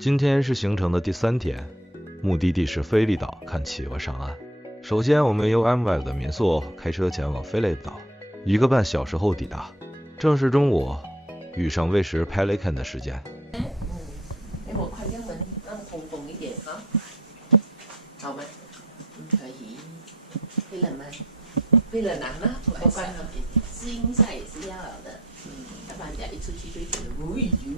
今天是行程的第3天，目的地是菲利岛看企鹅上岸。首先，我们由 MY 的民宿开车前往菲利岛，1个半小时后抵达。正是中午，遇上喂食 Pelican 的时间。我快英文那么通懂一点哈，好吗？可以，会冷吗？会冷难吗？我关了，适应一下也是要的。要不然人家一出去就觉得，哎呦。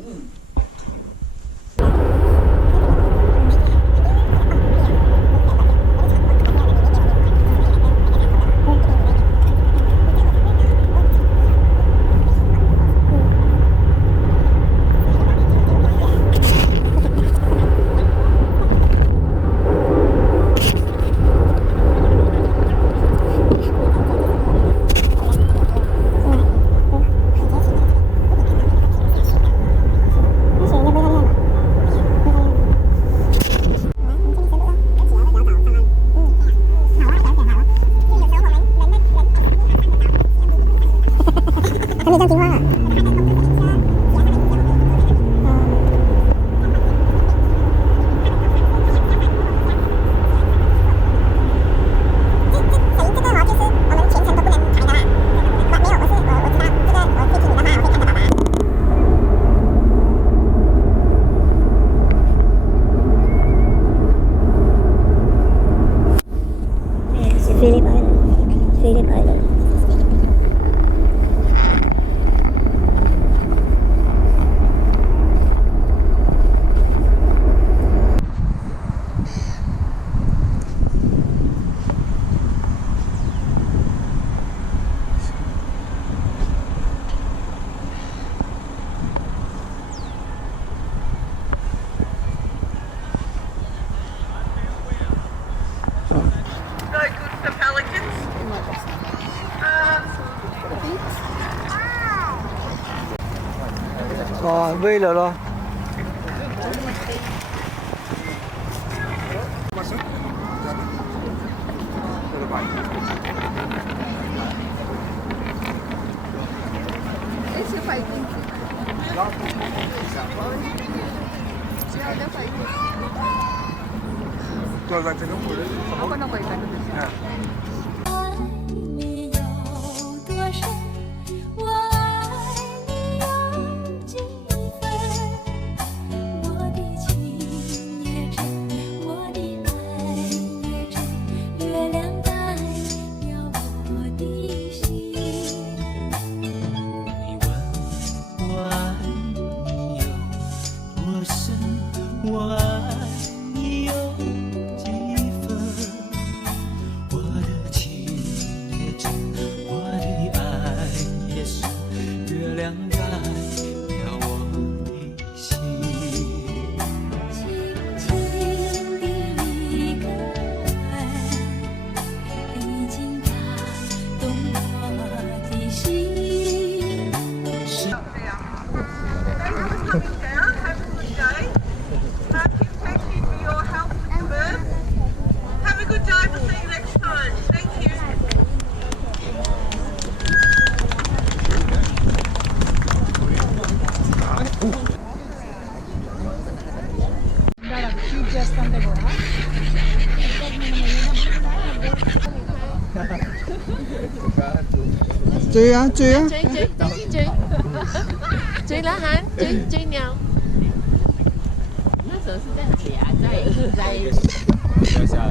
没这样听话啊。菲利岛。哦，喂了咯。我爱你有几分？我的情也真，我的爱也是，月亮代表我的心。轻轻的一个吻，已经打动我的心。是。追啊追啊！追了哈，追鸟。那时候是这样子呀，在。掉下来。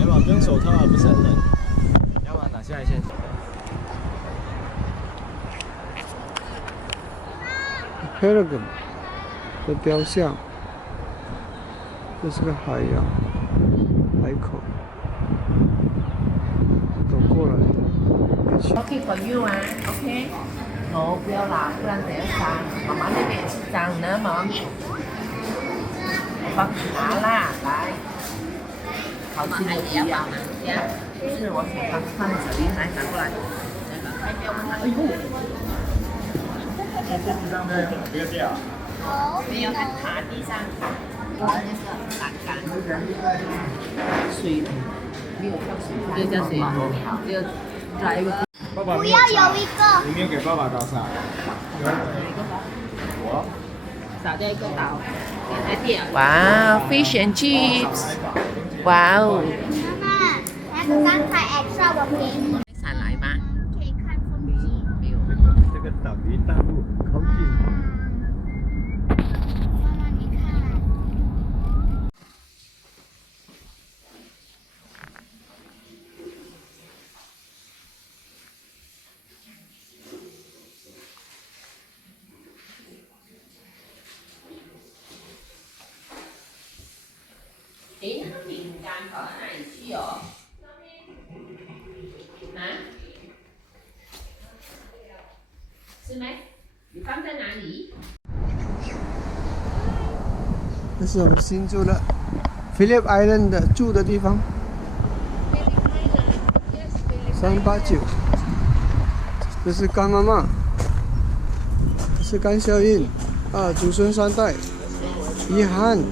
要么不用手套啊，不是很冷。要么拿下来先。Pelican 的雕像，这是个海洋海口，走过来的。OK for you 啊 ，OK。好，不要啦，不然等下脏。妈妈那边也是脏呢，妈妈。我帮你拿啦，来。好吃的不要呀，不是，我想放这里，来拿过来。还不要问他，哎呦。不要掉。没有，它卡地上，我那个栏杆。水。这个叫谁？这个来一个。不要有一个。明天给爸爸倒啥？我。少掉一个倒，给他点。哇 ，fish and chips， 哇哦。妈妈，那个刚才 extra 我给你。散来吗？可以看风景。没有。这个岛离大陆靠近。妈妈，你看。诶，那个饼干跑到哪里去哦？啊？是没？你放在哪里？这是我们新住的 Phillip Island 的住的地方。389，这是甘妈妈，这是甘孝印，祖孙三代，遗憾。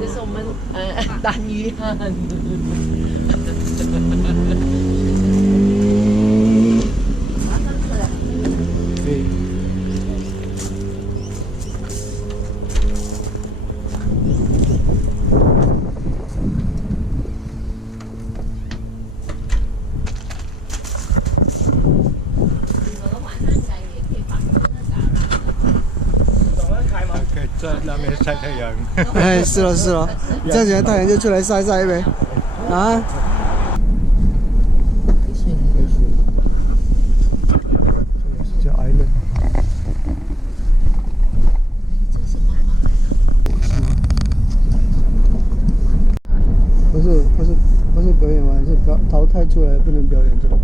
这是我们单鱼汉。对。在那边晒太阳。哎，是了是了，这样子太阳就出来晒晒呗，啊。叫 Island。不是表演完，是淘汰出来不能表演这个。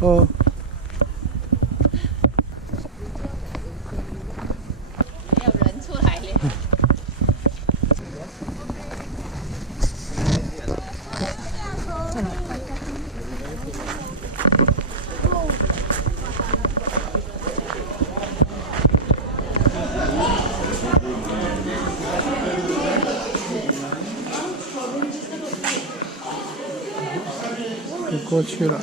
哦。没有人出来了。就过去了。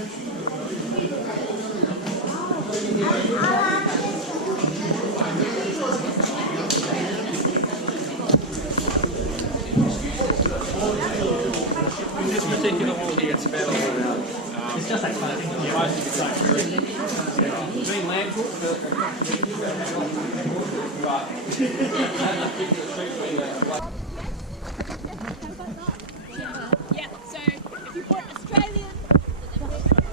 particular holiday it's available now. It's just like Yeah, so if you put Australian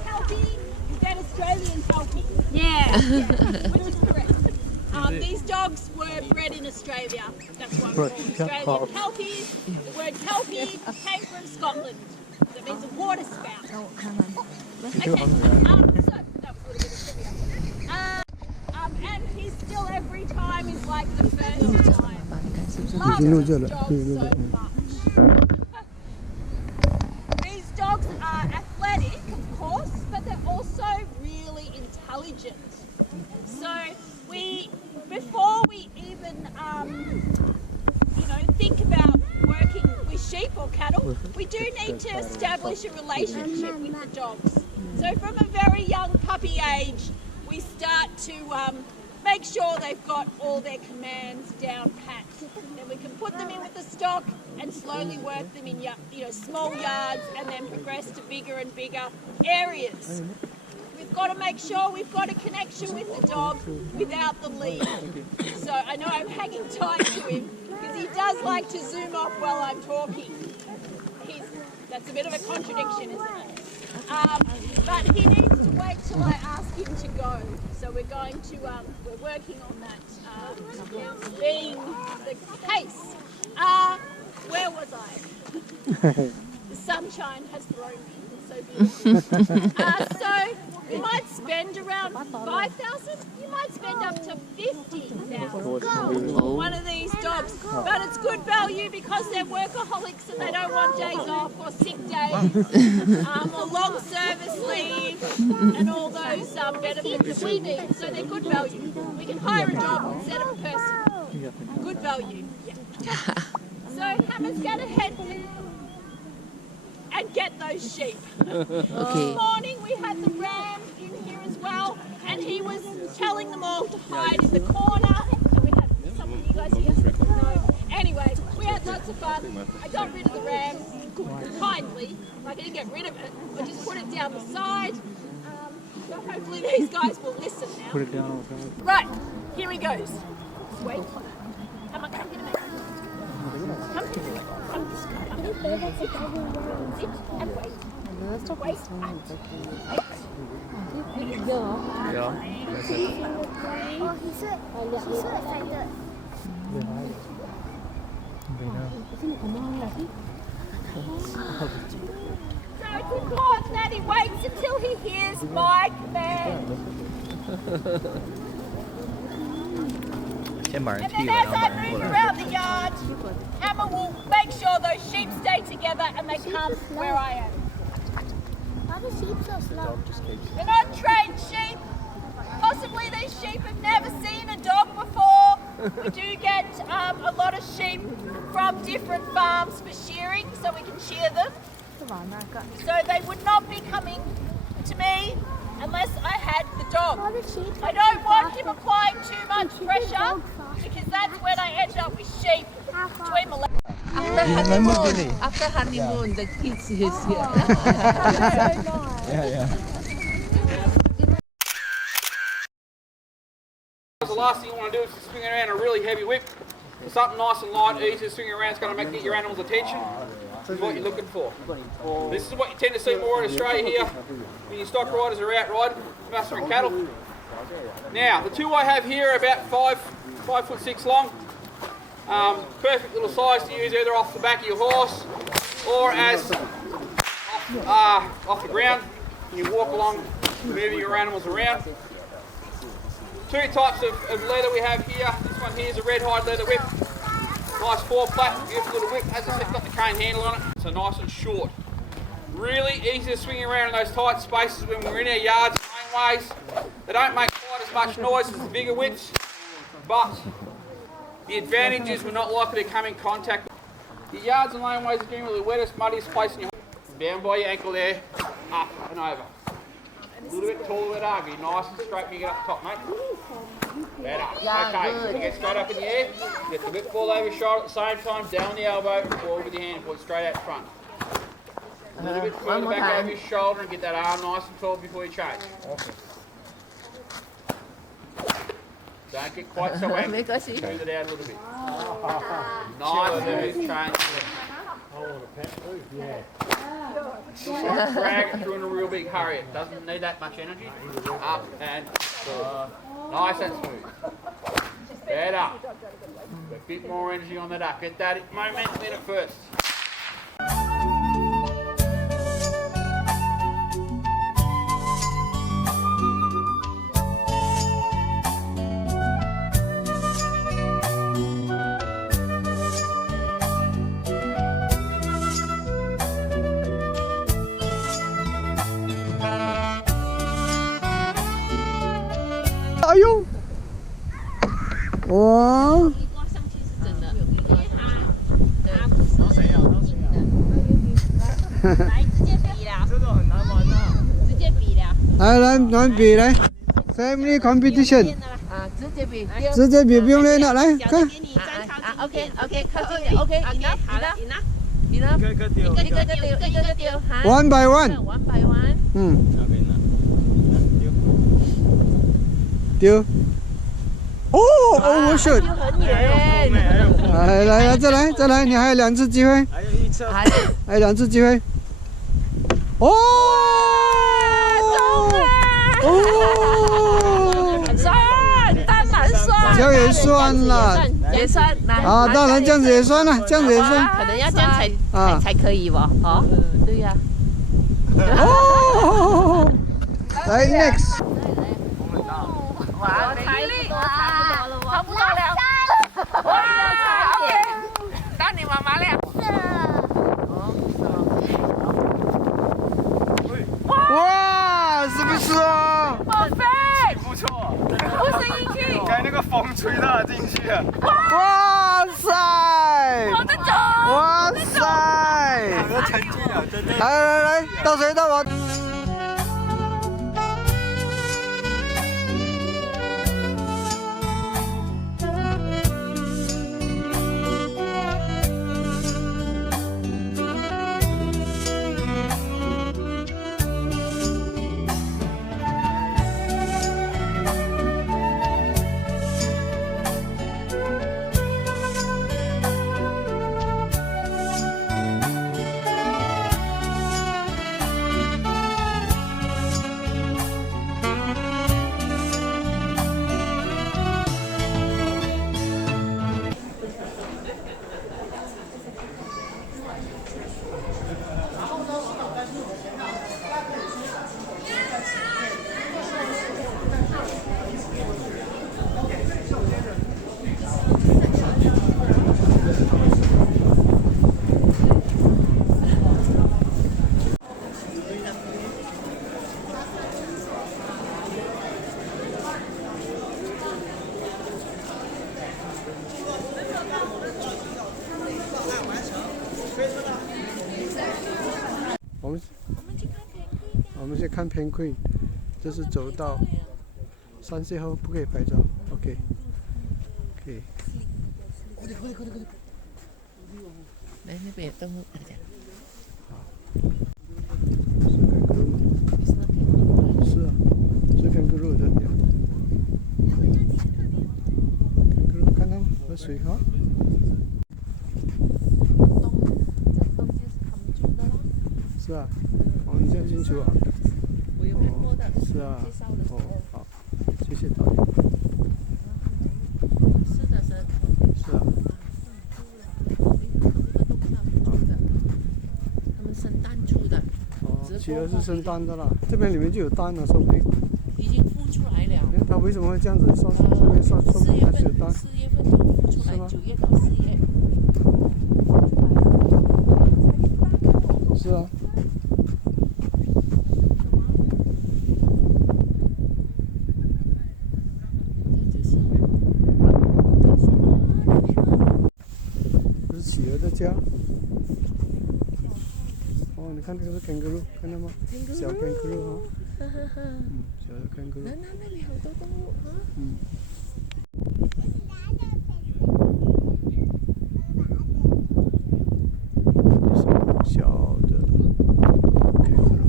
kelpie, you get Australian kelpie. Yeah, which is correct. These dogs were bred in Australia. That's why we're called Australian kelpies. The word kelpie came from Scotland. That means a water spout. Okay, so that was a little bit of trivia. And he's still every time is like the first time. Loves dogs so much. These dogs are athletic, of course, but they're also really intelligent. So before we even, think about working with sheep or cattle, we do need to establish a relationship with the dogs. So from a very young puppy age, we start to make sure they've got all their commands down pat. Then we can put them in with the stock and slowly work them in small yards and then progress to bigger and bigger areas. We've got to make sure we've got a connection with the dog without the lead. So I know I'm hanging tight to him because he does like to zoom off while I'm talking. That's a bit of a contradiction, isn't it? But he needs to wait till I ask him to go. So we're going to, we're working on that being the case. Where was I? The sunshine has thrown me. It's so beautiful. So we might spend around 5,000. You might spend up to 50,000 on one of these dogs. But it's good value because they're workaholics and they don't want days off or sick days or long service leave and all those benefits that we need. So they're good value. We can hire a dog instead of a person. Good value. Yeah. So Hammer's going to head and get those sheep. This morning we had the ram in here as well, and he was telling them all to hide in the corner. So we had some of you guys here. No. Anyway, we had lots of fun. I got rid of the ram kindly. Like I didn't get rid of it. I just put it down the side. So hopefully these guys will listen now. Put it down on the side. Right, here he goes. Wait. Come on, come here, mate. Come here. Come this guy. Come here. Sit and wait. Wait. So it's important that he waits until he hears my command. And then as I move around the yard, Hammer will make sure those sheep stay together and they come where I am. Why are the sheep so slow? They're not trained sheep. Possibly these sheep have never seen a dog before. We do get a lot of sheep from different farms for shearing, so we can shear them. So they would not be coming to me unless I had the dog. I don't want him applying too much pressure because that's when I end up with sheep between my legs. After honeymoon, the kids is here. The last thing you want to do is to swing around a really heavy whip. Something nice and light, easy to swing around is going to get your animal's attention. This is what you're looking for. This is what you tend to see more in Australia here when your stock riders are out riding, mustering cattle. Now, the two I have here are about 5'6" long. Perfect little size to use either off the back of your horse or as off the ground when you walk along, moving your animals around. Two types of leather we have here. This one here is a red hide leather whip. Nice 4-flat, beautiful little whip. As I said, it's got the cane handle on it. So nice and short. Really easy to swing around in those tight spaces when we're in our yards and laneways. They don't make quite as much noise as the bigger whips, but the advantage is we're not likely to come in contact. Your yards and laneways are generally the wettest, muddiest place in your home. Down by your ankle there, up and over. A little bit taller than ugly, nice and straight when you get up top, mate. Better. Okay, so you get straight up in the air, get the whip ball over your shoulder at the same time, down the elbow, forward with your hand, pull it straight out front. A little bit further back over your shoulder and get that arm nice and tall before you change. Don't get quite so angry, smooth it out a little bit. Nice smooth change. Don't drag it through in a real big hurry. It doesn't need that much energy. Up and nice and smooth. Better. A bit more energy on that up. Get that momentum in it first. Ayun! Wow! 来，直接比了，这个很难玩啊。直接比了。来比来 ，Family competition， 直接比，直接比不用练了，来看。 OK，靠近点 ，OK，好了，你呢？一个丢，一个丢，1 by 1。 1 by 1。丢。哦 ，overshot。很远。来，再来，你还有2次机会。还有一侧，还有2次机会。哦！当然算，这样也算了，也算。啊，当然这样子也算了，这样子也算。可能要这样才可以吧？哦，对呀。哦！来来 next。哇，美丽，差不多了。哇，OK，到你妈妈了。哇，是不是啊？宝贝，不错，不是进去。该那个风吹的进去了。哇塞！我的走。哇塞！我沉浸了，真的。来，到谁到我？我们去看偏亏，这是走到山线后不可以拍照。OK， 可以。来那边动物，是啊，是看咕噜的。看咕噜，看到吗？喝水哈。是啊，哦，你这样清楚啊？哦，是啊，哦，好，谢谢导游。是的，是。是啊。他们生蛋出的。哦，企鹅是生蛋的啦，这边里面就有蛋了，说不定。已经孵出来了。它为什么会这样子？说这边说不定还是有蛋。4月份就孵出来，9月到4月。是啊。这是企鹅的家。哦，你看这个是 kangaroo， 看到吗？小 kangaroo 哈。小的 kangaroo。那里好多动物啊。小的 kangaroo。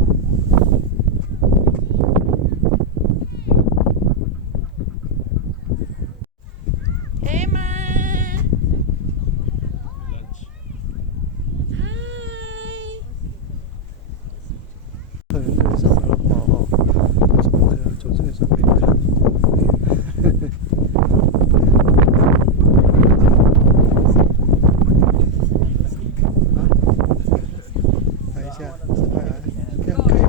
Emma。可能这里上来了，哦，走这个上面看。来一下，这样可以了。